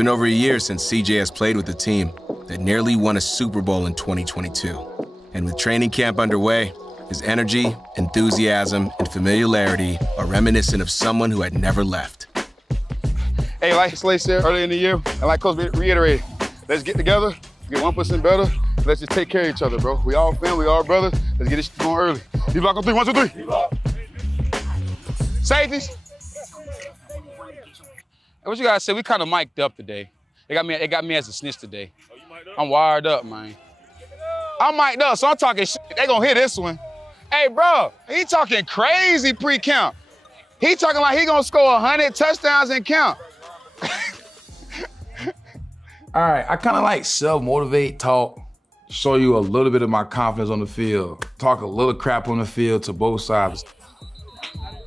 Been over a year since CJ has played with the team that nearly won a Super Bowl in 2022. And with training camp underway, his energy, enthusiasm, and familiarity are reminiscent of someone who had never left. Hey, like Slay said earlier in the year, and like Coach reiterated, let's get together, get 1% better, let's just take care of each other, bro. We all family, we all brothers. Let's get this going early. D-block on 3, 1, 2, 3. D-block. Safeties. Hey, what you guys say? We kind of mic'd up today. They got me as a snitch today. Oh, you mic'd up? I'm wired up, man. I'm mic'd up, so I'm talking shit. They gonna hit this one. Hey, bro, he talking crazy pre-count. He talking like he gonna score 100 touchdowns in count. All right, I kind of like self-motivate, talk, show you a little bit of my confidence on the field, talk a little crap on the field to both sides.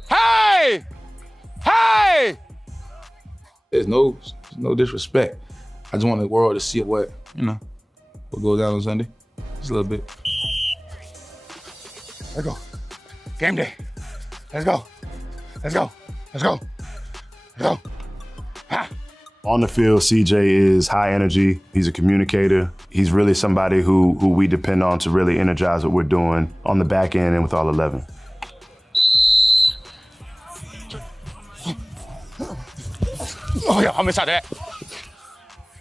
Hey! Hey! There's no disrespect. I just want the world to see what goes down on Sunday. Just a little bit. Let's go. Game day. Let's go. Let's go. Let's go. Let's go. Ha. On the field, CJ is high energy. He's a communicator. He's really somebody who we depend on to really energize what we're doing on the back end and with all 11. Oh, yeah, I'm inside that.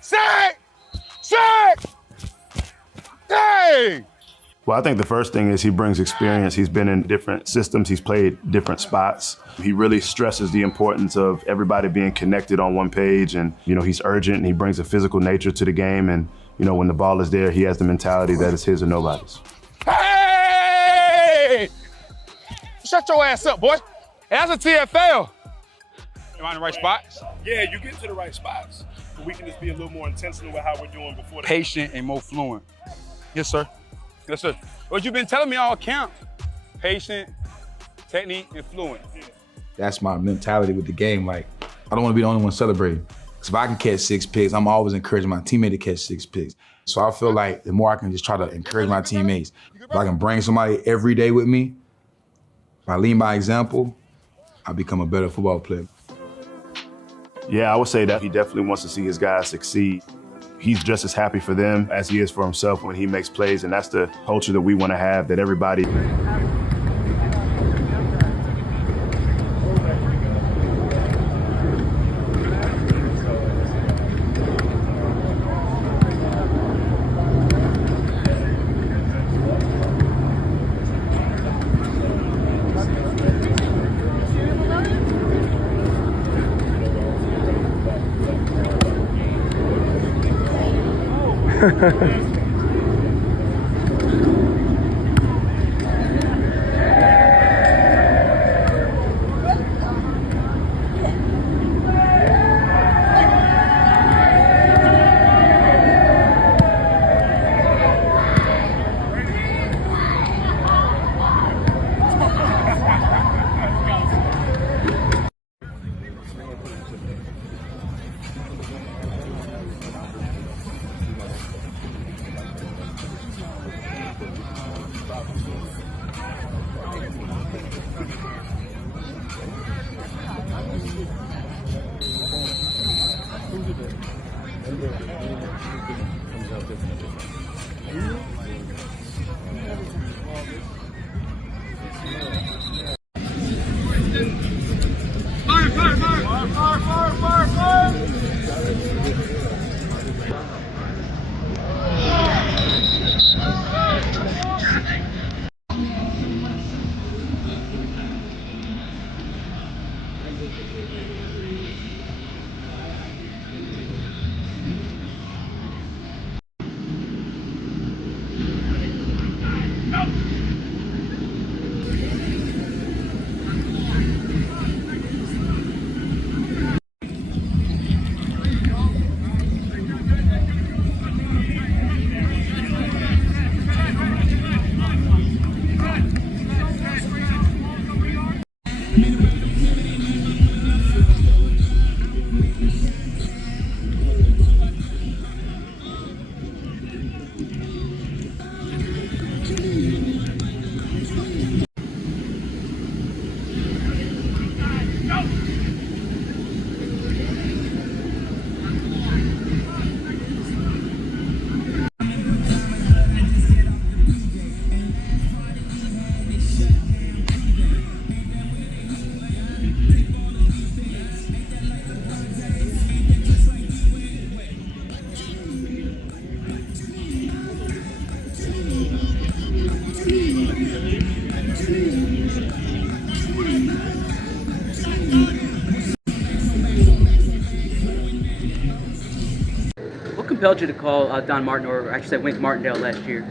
Sack! Sack! Hey! Well, I think the first thing is he brings experience. He's been in different systems. He's played different spots. He really stresses the importance of everybody being connected on one page. And, he's urgent and he brings a physical nature to the game. And, when the ball is there, he has the mentality that it's his or nobody's. Hey! Shut your ass up, boy. That's a TFL. Am I in the right spots? Yeah, you get to the right spots. But we can just be a little more intentional with how we're doing before. Patient and more fluent. Yes, sir. Yes, sir. What you've been telling me all camp. Patient, technique, and fluent. That's my mentality with the game. Like, I don't want to be the only one celebrating. Because if I can catch 6 picks, I'm always encouraging my teammate to catch 6 picks. So I feel like the more I can just try to encourage my teammates, if I can bring somebody every day with me, if I lead by example, I become a better football player. Yeah, I would say that he definitely wants to see his guys succeed. He's just as happy for them as he is for himself when he makes plays, and that's the culture that we want to have, that everybody... compelled you to call Don Martin, or I should say Wink Martindale last year?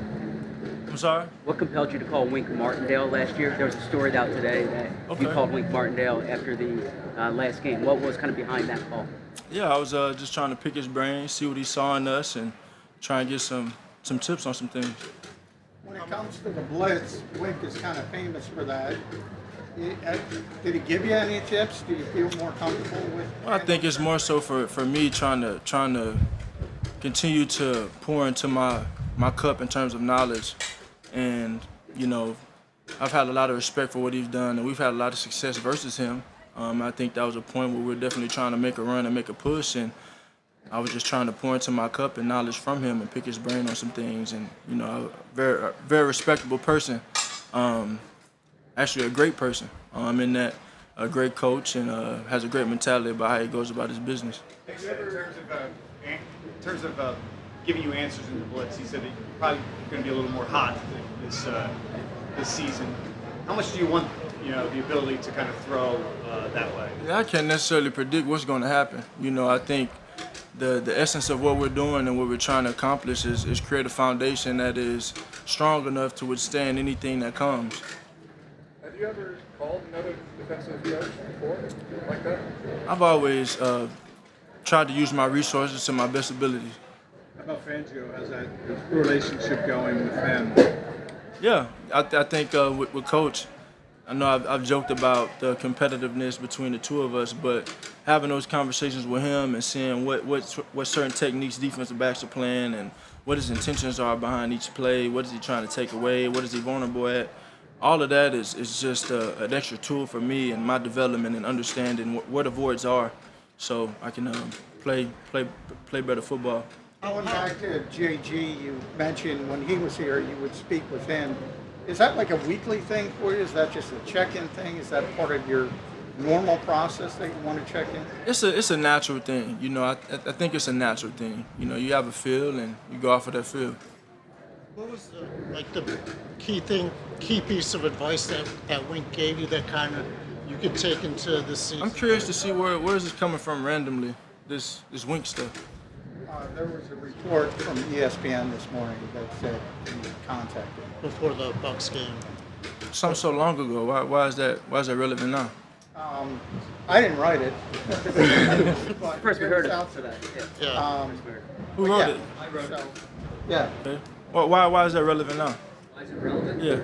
I'm sorry? What compelled you to call Wink Martindale last year? There was a story out today that you called Wink Martindale after the last game. What was kind of behind that call? Yeah, I was just trying to pick his brain, see what he saw in us, and try and get some tips on some things. When it comes to the blitz, Wink is kind of famous for that. Did he give you any tips? Do you feel more comfortable with? Well, I think it's more so for me trying to continue to pour into my cup in terms of knowledge, and you know, I've had a lot of respect for what he's done, and we've had a lot of success versus him. I think that was a point where we're definitely trying to make a run and make a push, and I was just trying to pour into my cup and knowledge from him and pick his brain on some things. And you know, a very respectable person, actually a great person. In that a great coach and has a great mentality about how he goes about his business. In terms of giving you answers in the blitz, he said that you're probably going to be a little more hot this season. How much do you want, the ability to kind of throw that way? Yeah, I can't necessarily predict what's going to happen. I think the essence of what we're doing and what we're trying to accomplish is create a foundation that is strong enough to withstand anything that comes. Have you ever called another defensive coach before like that? I've always tried to use my resources to my best ability. How about Fangio? How's that relationship going with him? Yeah, I think with Coach, I know I've joked about the competitiveness between the two of us, but having those conversations with him and seeing what certain techniques defensive backs are playing and what his intentions are behind each play, what is he trying to take away, what is he vulnerable at, all of that is just an extra tool for me in my development and understanding where the voids are, so I can play better football. Going back to JG, you mentioned when he was here, you would speak with him. Is that like a weekly thing for you? Is that just a check-in thing? Is that part of your normal process that you want to check in? It's a natural thing. I think it's a natural thing. You have a feel and you go off of that feel. What was the key piece of advice that Wink gave you that kind of you could take into this season? I'm curious to see where is this coming from randomly, this Wink stuff. There was a report from ESPN this morning that said you contacted him. Before the Bucks game. Something so long ago. Why is that relevant now? I didn't write it. First we heard it. Out today. Yeah. Who wrote it? I wrote it. Yeah. Okay. Well, why is that relevant now? Why is it relevant? Yeah.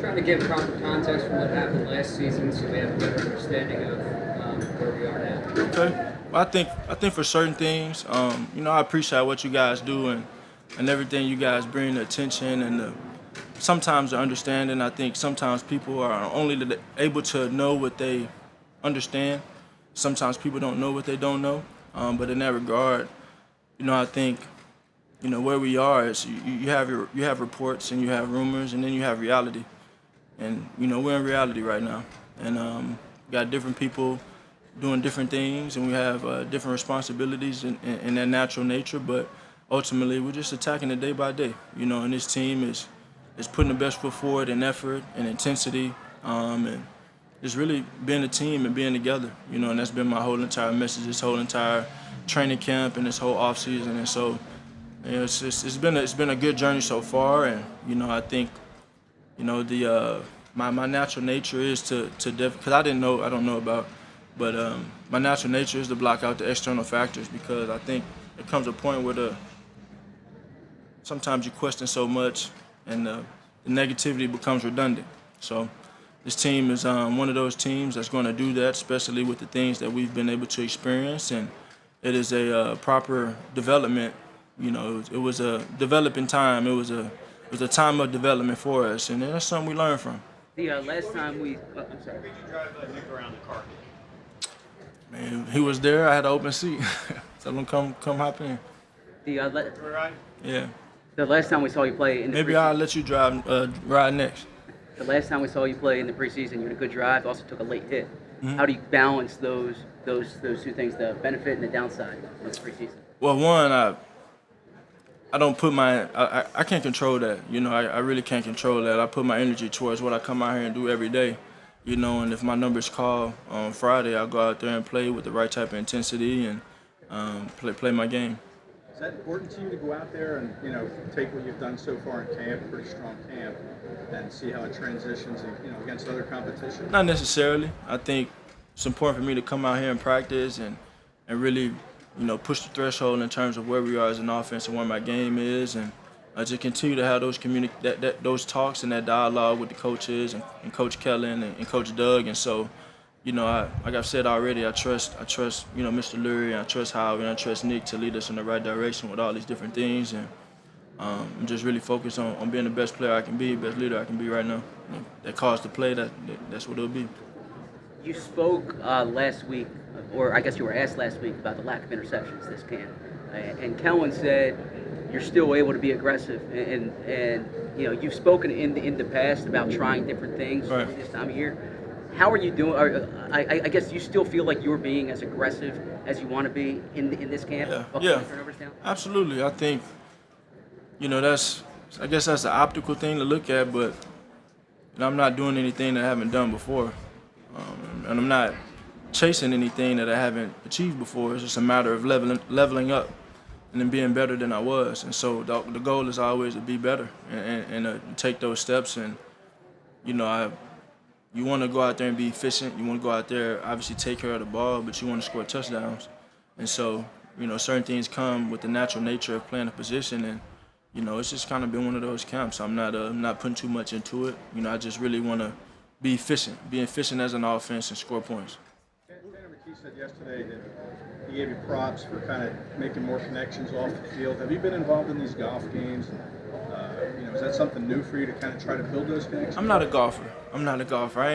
Trying to give proper context from what happened last season so we have a better understanding of where we are now. Okay. Well, I think for certain things, I appreciate what you guys do and everything you guys bring to attention and sometimes the understanding. I think sometimes people are only able to know what they understand. Sometimes people don't know what they don't know. But in that regard, I think, where we are is you have reports and you have rumors and then you have reality. And, we're in reality right now. And we got different people doing different things, and we have different responsibilities in their natural nature, but ultimately we're just attacking it day by day, and this team is putting the best foot forward in effort and intensity, and it's really being a team and being together, and that's been my whole entire message, this whole entire training camp and this whole off season. And so it's been a good journey so far, and I think my natural nature is because I don't know about. But my natural nature is to block out the external factors because I think it comes a point where sometimes you question so much and the negativity becomes redundant. So this team is one of those teams that's going to do that, especially with the things that we've been able to experience. And it is a proper development. It was a developing time. It was a time of development for us, and that's something we learn from. The last time we, I'm sorry. Where did you drive Nick around the car? Man, he was there. I had an open seat. Tell him come hop in. Yeah. The last time we saw you play in the maybe I'll let you ride next. The last time we saw you play in the preseason, you had a good drive. Also took a late hit. Mm-hmm. How do you balance those two things, the benefit and the downside of the preseason? Well, one, I don't put I can't control that. I really can't control that. I put my energy towards what I come out here and do every day. And if my number's called on Friday, I'll go out there and play with the right type of intensity and play my game. Is that important to you to go out there and, you know, take what you've done so far in camp, pretty strong camp, and see how it transitions, you know, against other competition? Not necessarily. I think it's important for me to come out here and practice and really, you know, push the threshold in terms of where we are as an offense and where my game is, and to continue to have those those talks and that dialogue with the coaches and Coach Kellen and Coach Doug. And so, you know, like I've said already, I trust, you know, Mr. Lurie, and I trust Howie, and I trust Nick to lead us in the right direction with all these different things. And I'm just really focused on being the best player I can be, best leader I can be right now. And that calls to play, that's what it'll be. You spoke last week, or I guess you were asked last week about the lack of interceptions this camp, and Kellen said you're still able to be aggressive, and you know, you've spoken in the past about trying different things this time of year. How are you doing? I guess you still feel like you're being as aggressive as you want to be in this camp? Yeah, absolutely. I think, you know, I guess that's the optical thing to look at, but you know, I'm not doing anything that I haven't done before, and I'm not chasing anything that I haven't achieved before. It's just a matter of leveling up and then being better than I was. And so the goal is always to be better and take those steps. And, you know, you want to go out there and be efficient. You want to go out there, obviously take care of the ball, but you want to score touchdowns. And so, you know, certain things come with the natural nature of playing a position. And, you know, it's just kind of been one of those camps. I'm not putting too much into it. You know, I just really want to be efficient as an offense and score points. He said yesterday that he gave you props for kind of making more connections off the field. Have you been involved in these golf games? You know, is that something new for you to kind of try to build those connections? I'm not a golfer. I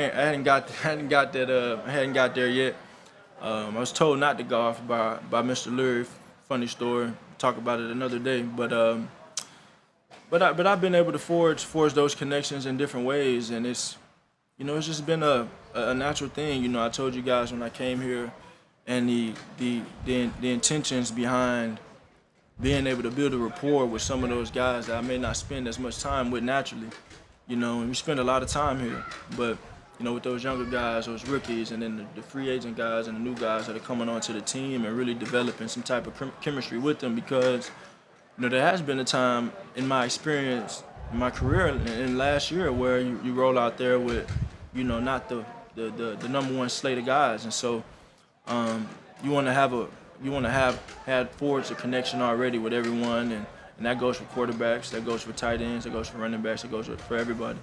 hadn't got there yet. I was told not to golf by Mr. Lurie. Funny story. Talk about it another day. But I've been able to forge those connections in different ways, and it's, you know, it's just been a natural thing. You know, I told you guys when I came here, and the intentions behind being able to build a rapport with some of those guys that I may not spend as much time with naturally. You know, and we spend a lot of time here, but you know, with those younger guys, those rookies, and then the free agent guys and the new guys that are coming onto the team, and really developing some type of chemistry with them, because you know, there has been a time in my experience, in my career, in last year, where you roll out there with, you know, not the number one slate of guys, and so you want to have had forged a connection already with everyone, and that goes for quarterbacks, that goes for tight ends, that goes for running backs, that goes for everybody.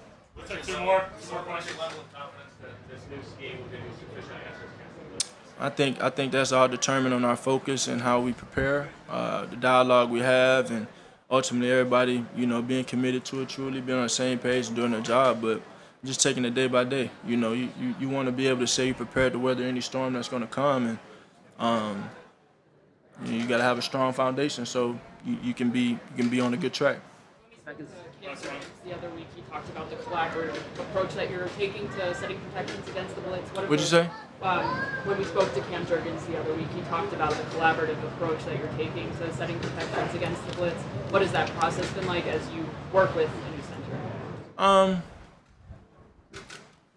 Two more questions. Level of confidence that this new scheme will give you sufficient answers. I think that's all determined on our focus and how we prepare, the dialogue we have, and ultimately everybody, you know, being committed to it, truly being on the same page and doing their job, but just taking it day by day. You know, you want to be able to say you're prepared to weather any storm that's going to come, and you got to have a strong foundation so you can be on a good track. The other week, he talked about the collaborative approach that you're taking to setting protections against the blitz. What'd you say? When we spoke to Cam Jurgens the other week, he talked about the collaborative approach that you're taking to setting protections against the blitz. What has that process been like as you work with a new center?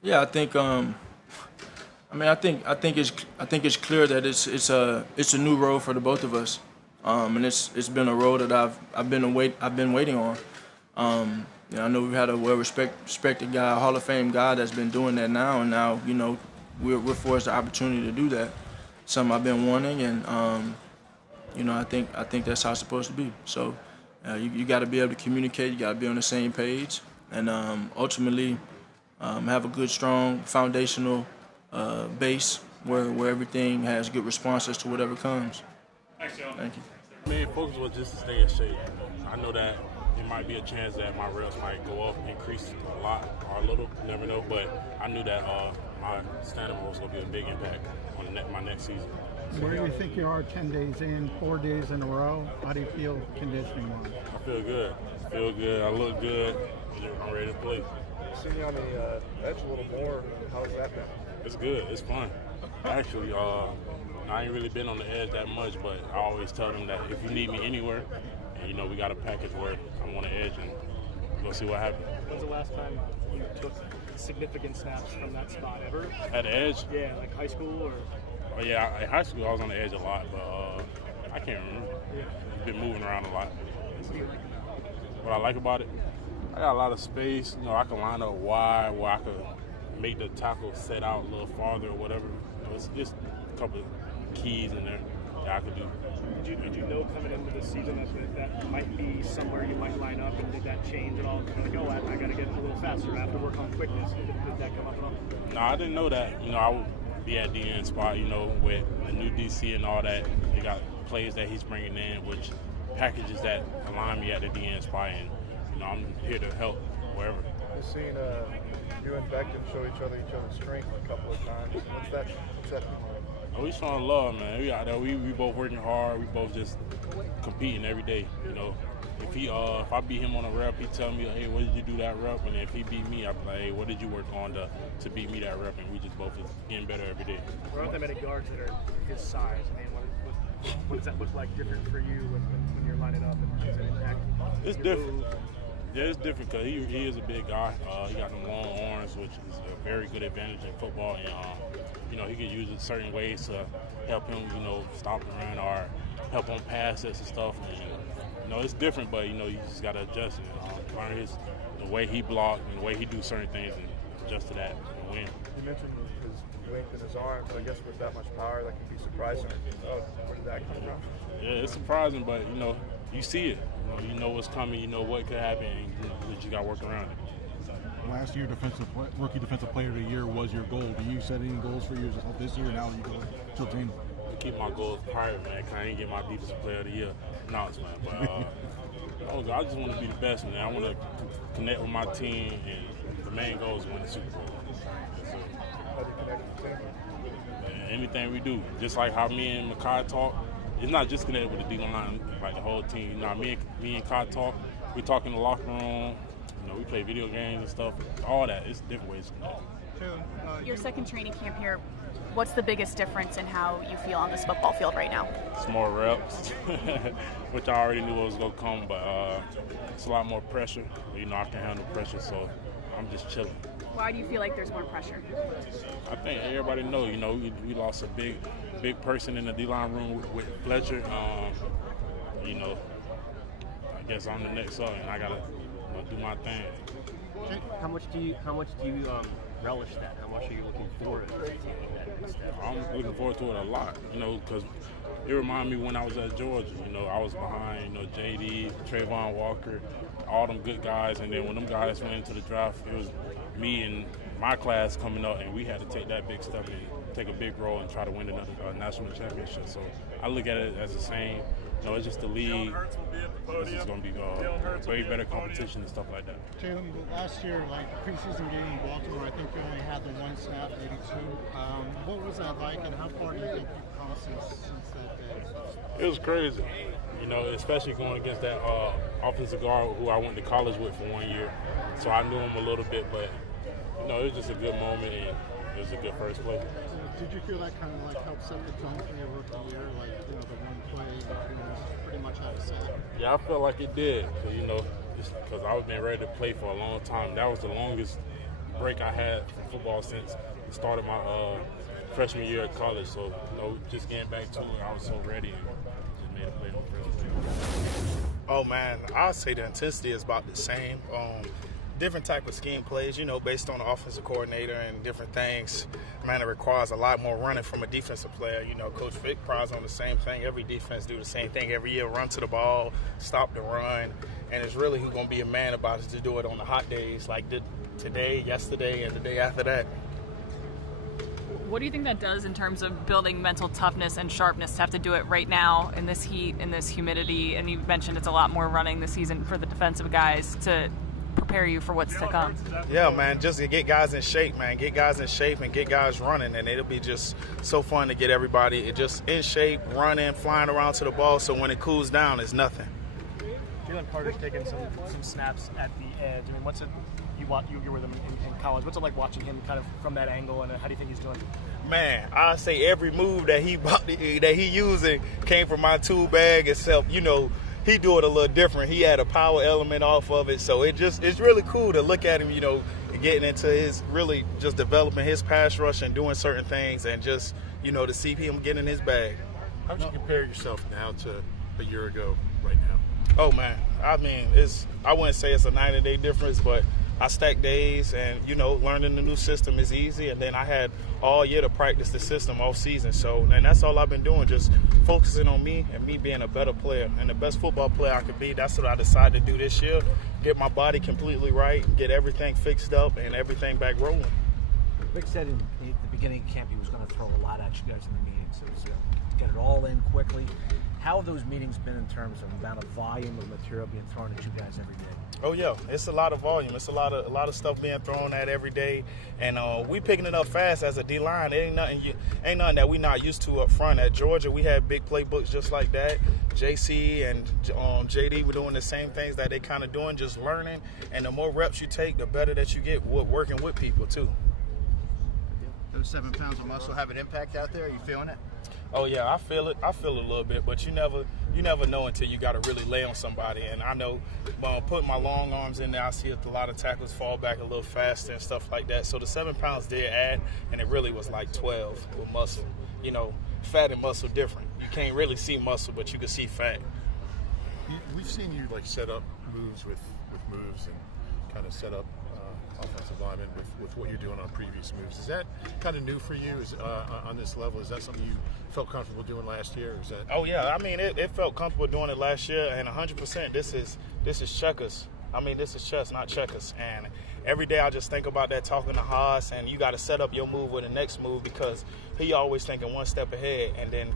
Yeah, I think. I think it's clear that it's a new road for the both of us, and it's been a road that I've been waiting on. You know, I know we've had a well-respected guy, a Hall of Fame guy that's been doing that now, and now, you know, we're forced the opportunity to do that. Something I've been wanting, and you know, I think that's how it's supposed to be. So you got to be able to communicate, you got to be on the same page, and ultimately have a good, strong, foundational base where everything has good responses to whatever comes. Thanks, Joe. Thank you. Main focus was just to stay in shape. I know that it might be a chance that my reps might go up, increase a lot or a little, you never know, but I knew that my stamina was going to be a big impact on my next season. Where do you think you are 10 days in, 4 days in a row? How do you feel conditioning-wise? I feel good. I look good. I'm ready to play. Sirianni edge a little more. How's that been? It's good. It's fun. Actually, I ain't really been on the edge that much, but I always tell them that if you need me anywhere, and you know we got a package where I'm on the edge, and we'll see what happens. When's the last time you took significant snaps from that spot ever? At the edge? Yeah, like high school or? Oh yeah, in high school I was on the edge a lot, but I can't remember. He's been moving around a lot. What I like about it, I got a lot of space. You know, I can line up wide where I could make the tackle set out a little farther or whatever. You know, it's just a couple of keys in there that I could do. Did you know coming into the season that might be somewhere you might line up, and did that change at all? Like, oh, I got to get a little faster. I have to work on quickness. Did that come up at all? No, I didn't know that. You know, I would be at the end spot, you know, with the new DC and all that. They got plays that he's bringing in, which packages that align me at the DN spot, and, you know, I'm here to help wherever. We've seen you and Beckham show each other's strength a couple of times. What's that like? Oh, we showing love, man. We out there. We both working hard. We both just competing every day. You know, if I beat him on a rep, he tell me, hey, what did you do that rep? And if he beat me, I be like, hey, what did you work on to beat me that rep? And we just both is getting better every day. There aren't that many guards that are his size. I mean, what does that look like different for you when you're lining up and does it impact? It's different. Yeah, it's different because he is a big guy. He got them long arms, which is a very good advantage in football. And, you know, he can use it certain ways to help him, you know, stop the run or help on passes and stuff. And, you know, it's different, but, you know, you just got to adjust and learn the way he blocked and the way he do certain things and adjust to that and win. You mentioned his length in his arms, but I guess with that much power, that can be surprising. Where did that come from? Yeah, it's surprising, but, you know, you see it. You know what's coming. You know what could happen, and you just got to work around it. Last year, rookie defensive player of the year was your goal. Do you set any goals for yourself this year? Now you go to obtain? I keep my goals private, man. I ain't get my defensive player of the year announcement, but I just want to be the best, man. I want to connect with my team, and the main goal is win the Super Bowl. Anything we do, just like how me and Makai talk. It's not just connected with the D-line, like the whole team. You know, me and Kai talk. We talk in the locker room. You know, we play video games and stuff. All that. It's different ways to connect. Your second training camp here, what's the biggest difference in how you feel on this football field right now? It's more reps, which I already knew was going to come, but it's a lot more pressure. You know, I can handle pressure, so I'm just chilling. Why do you feel like there's more pressure? I think everybody knows, you know, we lost a big person in the D-line room with Fletcher. You know, I guess I'm the next up, and I got to do my thing. How much do you relish that? How much are you looking forward to that? I'm looking forward to it a lot, you know, because it reminded me when I was at Georgia. You know, I was behind, you know, JD, Trayvon Walker, all them good guys, and then when them guys went into the draft, it was me and my class coming up, and we had to take that big step and take a big role and try to win another national championship. So I look at it as the same. You know, it's just the league. This is going to be way better competition and stuff like that. Jalen, last year, like the preseason game in Baltimore, I think you only had the one snap, maybe two. What was that like, and how far do you think you've come since that day? It was crazy. You know, especially going against that offensive guard who I went to college with for 1 year. So I knew him a little bit, but, you know, it was just a good moment, and it was a good first play. Did you feel that kind of like helped set the tone for your rookie year? Like, you know, the one play, you know, pretty much how to say it? Yeah, I felt like it did, you know, because I was been ready to play for a long time. That was the longest break I had from football since the start of my freshman year at college. So, you know, just getting back to it, I was so ready and just made a play on the first play. Oh, man, I'd say the intensity is about the same. Different type of scheme plays, you know, based on the offensive coordinator and different things. Man, it requires a lot more running from a defensive player. You know, Coach Vic prides on the same thing. Every defense do the same thing every year, run to the ball, stop the run. And it's really who's going to be a man about it to do it on the hot days like today, yesterday, and the day after that. What do you think that does in terms of building mental toughness and sharpness to have to do it right now in this heat, in this humidity? And you mentioned it's a lot more running this season for the defensive guys to prepare you for what's to come. Yeah, man, just to get guys in shape, man. Get guys in shape and get guys running, and it'll be just so fun to get everybody just in shape, running, flying around to the ball, so when it cools down, it's nothing. Jalen Carter's taking some snaps at the edge. I mean, what's it? You were with him in college. What's it like watching him kind of from that angle, and how do you think he's doing? Man, I say every move that he using came from my tool bag, except, you know, he do it a little different. He had a power element off of it, so it's really cool to look at him, you know, getting into his really just developing his pass rush and doing certain things, and just, you know, to see him get in his bag. How would you compare yourself now to a year ago right now? Oh, man. I mean, I wouldn't say it's a 90-day difference, but I stack days, and, learning the new system is easy. And then I had all year to practice the system all season. So, and that's all I've been doing, just focusing on me and me being a better player and the best football player I could be. That's what I decided to do this year, get my body completely right, get everything fixed up, and everything back rolling. Vic said at the beginning of camp he was going to throw a lot at you guys in the meetings. It was get it all in quickly. How have those meetings been in terms of amount of volume of material being thrown at you guys every day? Oh yeah, it's a lot of volume. It's a lot of stuff being thrown at every day, and we picking it up fast as a D line. It ain't nothing that we not used to up front. At Georgia, we had big playbooks just like that. JC and JD were doing the same things that they kind of doing, just learning. And the more reps you take, the better that you get with working with people too. Those 7 pounds of muscle have an impact out there? Are you feeling it? Oh yeah, I feel it. I feel it a little bit, but you never know until you got to really lay on somebody. And I know when putting my long arms in there, I see a lot of tackles fall back a little faster and stuff like that. So the 7 pounds did add, and it really was like 12 with muscle. Fat and muscle different. You can't really see muscle, but you can see fat. We've seen you set up moves with moves and kind of set up offensive linemen with what you're doing on previous moves. Is that kind of new for you on this level? Is that something you felt comfortable doing last year? Or is that? Oh yeah, I mean it felt comfortable doing it last year, and 100%. This is checkers. I mean, this is chess, not checkers. And every day I just think about that, talking to Haas, and you got to set up your move with the next move because he always thinking one step ahead, and then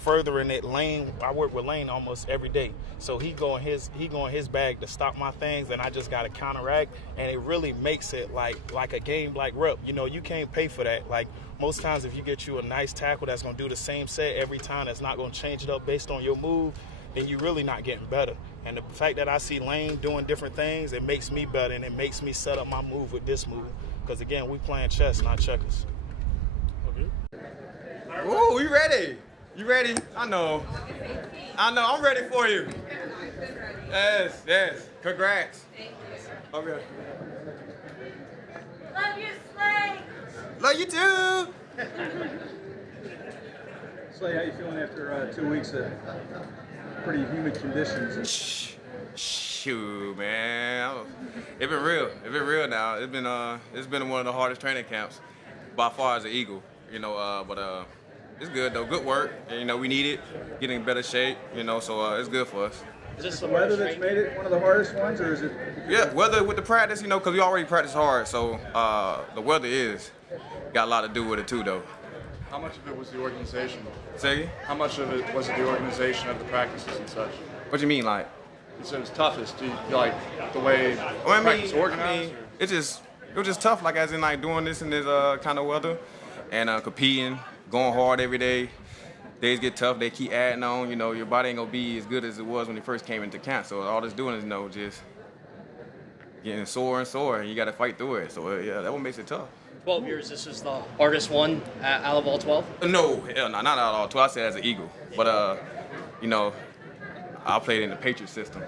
furthering it. Lane, I work with Lane almost every day, so he go in his bag to stop my things, and I just got to counteract, and it really makes it like a game like rep. You can't pay for that. Like most times, if you get you a nice tackle that's gonna do the same set every time, that's not gonna change it up based on your move, then you're really not getting better. And the fact that I see Lane doing different things, it makes me better, and it makes me set up my move with this move. Because again, we playing chess, not checkers. Ooh, we ready? You ready? I know. I'm ready for you. Yes. Congrats. Okay. Love you, Slay. Love you too. Slay, how you feeling after 2 weeks of pretty humid conditions? Shoot, man. It's been real. It's been real now. It's been one of the hardest training camps by far as an Eagle, but it's good though. Good work. And, we need it. Getting in better shape, so it's good for us. Is this the weather that's made it one of the hardest ones, or is it? Yeah, weather with the practice, because we already practice hard, so the weather got a lot to do with it too, though. How much of it was the organization? Say again? How much of it was the organization of the practices and such? What do you mean, like? You said it was toughest. Do you like the way practice organized? It was just tough, like as in like doing this in this kind of weather, and competing, going hard every day. Days get tough. They keep adding on. Your body ain't gonna be as good as it was when you first came into camp. So all it's doing is just getting sore and sore, and you got to fight through it. So yeah, that what makes it tough. 12 years, this is the hardest one out of all 12? No, hell no, not out of all 12. I said as an Eagle. But, I played in the Patriot system.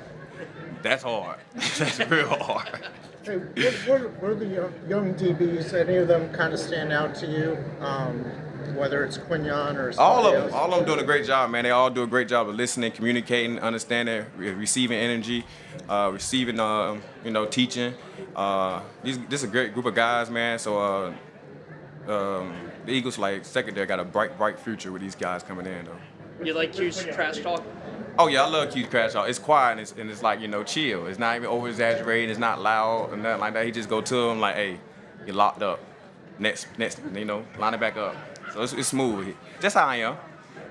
That's hard. That's real hard. Hey, what are the young DBs? Any of them kind of stand out to you? Whether it's Quinyon or all of them doing a great job, man. They all do a great job of listening, communicating, understanding, receiving energy, receiving, teaching. This is a great group of guys, man. So the Eagles, secondary, got a bright future with these guys coming in, though. You like Q's trash talk? Oh yeah, I love Q's trash talk. It's quiet and it's like chill. It's not even over exaggerated. It's not loud or nothing like that. He just go to them like, hey, you're locked up. Next, line it back up. So it's smooth. Just how I am.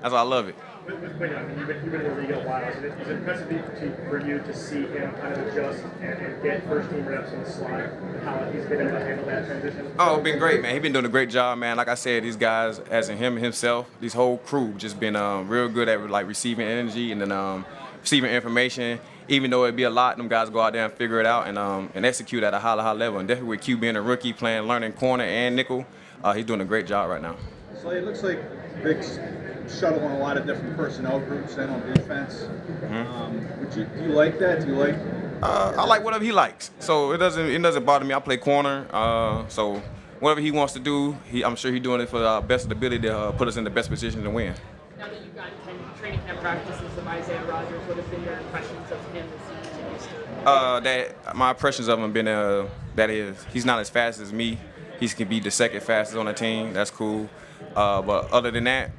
That's why I love it. With Quinyon, you've been in the league a while. Is it impressive for you to see him kind of adjust and get first-team reps in the slot, and how he's been able to handle that transition? Oh, been great, man. He's been doing a great job, man. Like I said, these guys, as in him himself, this whole crew, just been real good at receiving energy and then receiving information. Even though it'd be a lot, them guys go out there and figure it out and execute at a high level. And definitely with Q being a rookie, learning corner and nickel, he's doing a great job right now. So it looks like Vic's shuttling a lot of different personnel groups in on defense. Do you like that? Do you like? I like whatever he likes. So it doesn't bother me. I play corner. So whatever he wants to do, I'm sure he's doing it for the best ability to put us in the best position to win. Now that you've gotten 10 camp practices of Isaiah Rodgers. What have been your impressions of him as he continues to? My impressions of him been that he's not as fast as me. He can be the second fastest on the team. That's cool. But other than that,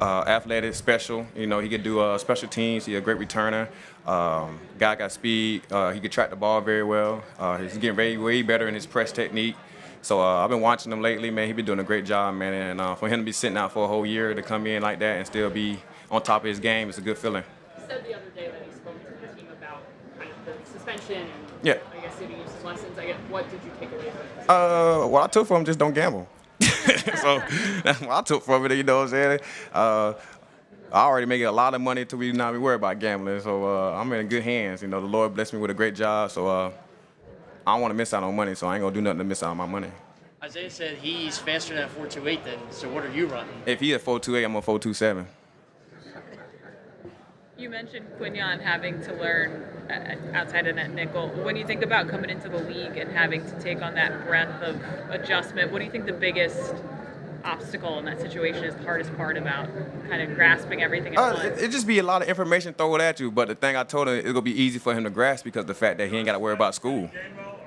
athletic, special. You know, he could do special teams. He's a great returner. Guy got speed. He could track the ball very well. He's getting way better in his press technique. So I've been watching him lately, man. He's been doing a great job, man. And for him to be sitting out for a whole year to come in like that and still be on top of his game, it's a good feeling. He said the other day that he spoke to the team about kind of the suspension and Yeah. I guess he used his lessons. What did you take away from it? What I took from him, just don't gamble. So that's what I took from it, you know what I'm saying? I already make a lot of money to be not be worried about gambling, so I'm in good hands. You know, the Lord blessed me with a great job, so I don't want to miss out on money, so I ain't gonna do nothing to miss out on my money. Isaiah said he's faster than a 4.28 then, so what are you running? If he at 4.28, I'm on 4.27. You mentioned Quinyon having to learn outside of that nickel. When you think about coming into the league and having to take on that breadth of adjustment, what do you think the biggest obstacle in that situation is, the hardest part about kind of grasping everything at once? It just be a lot of information thrown at you, but the thing I told him, it's gonna be easy for him to grasp because of the fact that he ain't got to worry about school.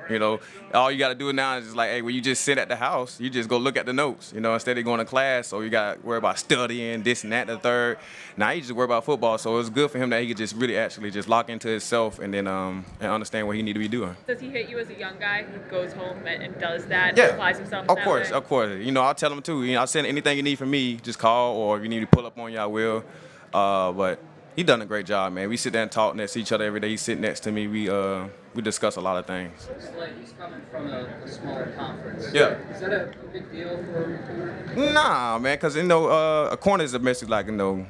You know, all you got to do now is just like, hey, when you just sit at the house, you just go look at the notes, you know, instead of going to class. So you got to worry about studying, this and that, the third. Now you just worry about football. So it's good for him that he could just really actually just lock into himself and then and understand what he need to be doing. Does he hit you as a young guy who goes home and does that, Yeah, applies himself of that course, way? of course. You know, I'll tell him too. You know, I'll send anything you need from me, just call, or if you need to pull up on you, I will. But he done a great job, man. We sit there and talk next to each other every day. He's sitting next to me. We discuss a lot of things. It's like he's coming from a smaller conference. Yeah. Is that a big deal for a recruiter? Nah, man, because, you know, a corner is basically like, you know,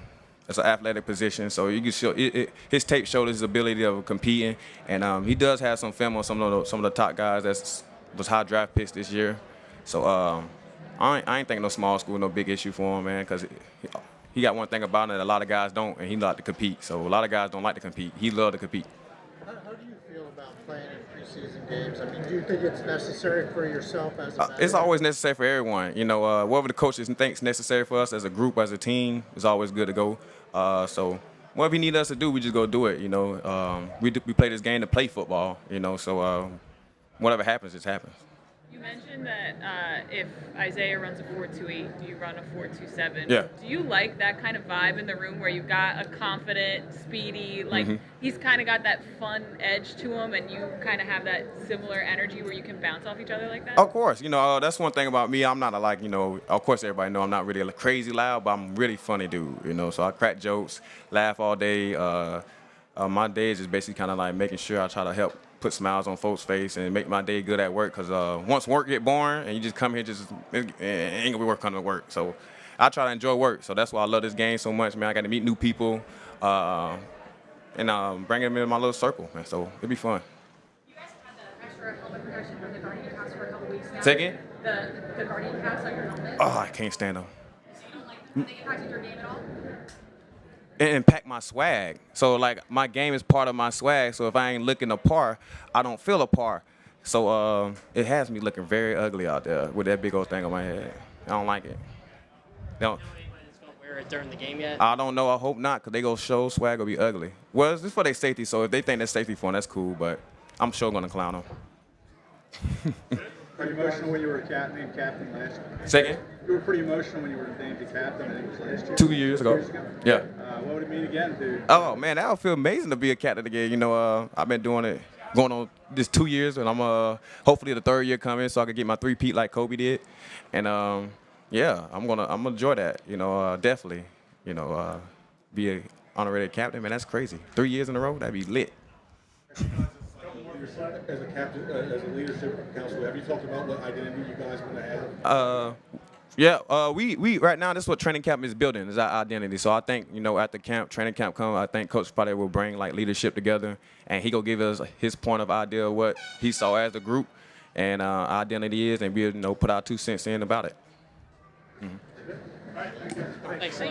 it's an athletic position, so you can show his tape showed his ability of competing, and he does have some film on some of the top guys that was high draft picks this year. So I ain't think no small school, no big issue for him, man, because he got one thing about it, a lot of guys don't, and he like to compete. So a lot of guys don't like to compete. He love to compete. How do you feel about playing in preseason games? I mean, do you think it's necessary for yourself as a It's always necessary for everyone. You know, whatever the coaches thinks necessary for us as a group, as a team, is always good to go. So whatever he need us to do, we just go do it. You know, we play this game to play football. You know, so whatever happens, it happens. You mentioned that if Isaiah runs a 4.28, you run a 4.27. Yeah. Do you like that kind of vibe in the room where you've got a confident, speedy, like he's kind of got that fun edge to him, and you kind of have that similar energy where you can bounce off each other like that? Of course, you know, that's one thing about me. I'm not you know, of course everybody know I'm not really a crazy loud, but I'm really funny dude, you know, so I crack jokes, laugh all day. My day is just basically kind of like making sure I try to help put smiles on folks' face and make my day good at work, because once work get boring and you just come here, it ain't gonna be worth coming to work. So I try to enjoy work, so that's why I love this game so much, man. I got to meet new people and bring them into my little circle, man, so it'll be fun. You guys have had the extra helmet protection from the Guardian caps for a couple weeks now. Say again? The Guardian caps on your helmet. Oh, I can't stand them. So you don't like, have they impacted your game at all? It impact my swag. So like my game is part of my swag. So if I ain't looking a par, I don't feel a par. So it has me looking very ugly out there with that big old thing on my head. I don't like it. Know anybody's going to wear it during the game yet? I don't know. I hope not, because they go show swag will be ugly. Well, it's for their safety. So if they think that's safety for them, that's cool. But I'm sure going to clown them. Pretty emotional when you were named captain last year. Second? You were pretty emotional when you were named the captain, I think it was last year. 2 years ago. Yeah. What would it mean again, dude? Oh, man, that would feel amazing to be a captain again. You know, I've been doing it, going on this 2 years, and I'm hopefully the third year coming so I can get my three-peat like Kobe did. And, yeah, I'm gonna enjoy that, you know, definitely. You know, be an honorary captain, man, that's crazy. 3 years in a row, that'd be lit. As a captain, as a leadership council, have you talked about what identity you guys want to have? Yeah, we right now, this is what training camp is building, is our identity. So I think, you know, after training camp come, I think Coach probably will bring like leadership together, and he gonna give us his point of idea of what he saw as a group, and our identity is, and we'll, you know, put our 2 cents in about it. Thanks.